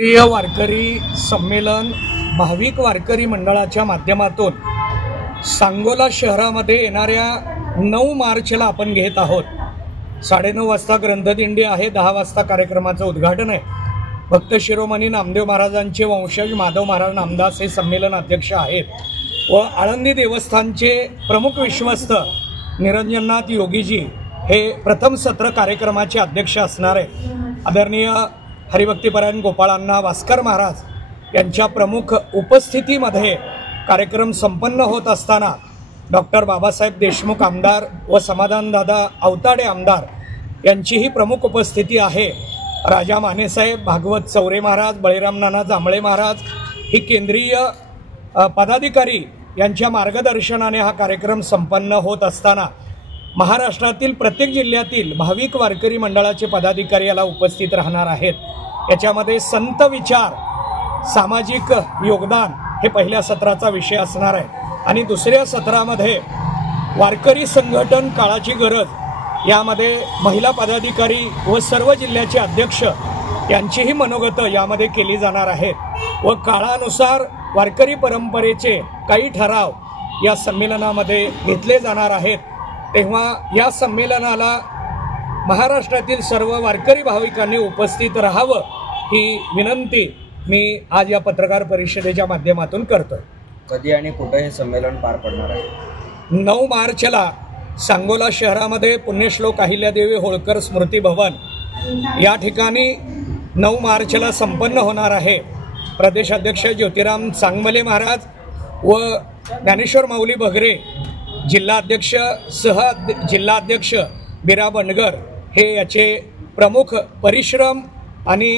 राष्ट्रीय वारकरी संमेलन भाविक वारकरी मंडळाच्या माध्यमातून सांगोला शहरामध्ये येणाऱ्या 9 मार्चला आपण घेत आहोत। 9:30 वाजता ग्रंथदिंडी आहे, 10 वाजता कार्यक्रमाचं उद्घाटन आहे। भक्त शिरोमणी नामदेव महाराजांचे वंशज माधव महाराज नामदास हे संमेलन अध्यक्ष आहेत व आळंदी देवस्थानचे प्रमुख विश्वस्त निरंजननाथ योगीजी हे प्रथम सत्र कार्यक्रमाचे अध्यक्ष असणार आहे। आदरणीय हरिभक्तीपरायण गोपाळांना वास्कर महाराज यांच्या प्रमुख उपस्थितीमध्ये कार्यक्रम संपन्न होत असताना डॉक्टर बाबासाहेब देशमुख आमदार व समाधानदादा अवताडे आमदार यांचीही प्रमुख उपस्थिती आहे। राजा मानेसाहेब, भागवत चौरे महाराज, बळीराम नाना जांभळे महाराज ही केंद्रीय पदाधिकारी यांच्या मार्गदर्शनाने हा कार्यक्रम संपन्न होत असताना महाराष्ट्रातील प्रत्येक जिल्ह्यातील भाविक वारकरी मंडळाचे पदाधिकारी याला उपस्थित राहणार आहेत। याच्यामध्ये संत विचार, सामाजिक योगदान हे पहिल्या सत्राचा विषय असणार आहे आणि दुसऱ्या सत्रामध्ये वारकरी संघटन काळाची गरज यामध्ये महिला पदाधिकारी व सर्व जिल्ह्याचे अध्यक्ष यांचीही मनोगत यामध्ये केली जाणार आहेत व काळानुसार वारकरी परंपरेचे काही ठराव या संमेलनामध्ये घेतले जाणार आहेत। तेव्हा या संमेलनाला महाराष्ट्रातील सर्व वारकरी भाविकांनी उपस्थित राहावं ही विनंती मी आज या पत्रकार परिषदेच्या माध्यमातून करतोय। कधी आणि कुठे हे संमेलन पार पडणार आहे? 9 मार्चला सांगोला शहरामध्ये पुण्यश्लोक अहिल्यादेवी होळकर स्मृती भवन या ठिकाणी 9 मार्चला संपन्न होणार आहे। प्रदेशाध्यक्ष ज्योतिराम चांगमले महाराज व ज्ञानेश्वर माऊली बगरे, जिल्हाध्यक्ष जिल्हाध्यक्ष बिरा बंडगर हे याचे प्रमुख परिश्रम आणि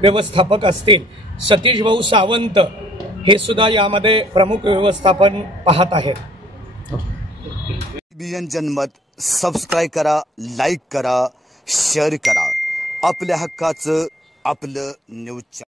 व्यवस्थापक असतील। सतीश भाऊ सावंत हे सुद्धा यामध्ये प्रमुख व्यवस्थापन पाहत आहेत। जनमत सबस्क्राइब करा, लाईक करा, शेअर करा। आपल्या हक्काचं आपलं न्यूज।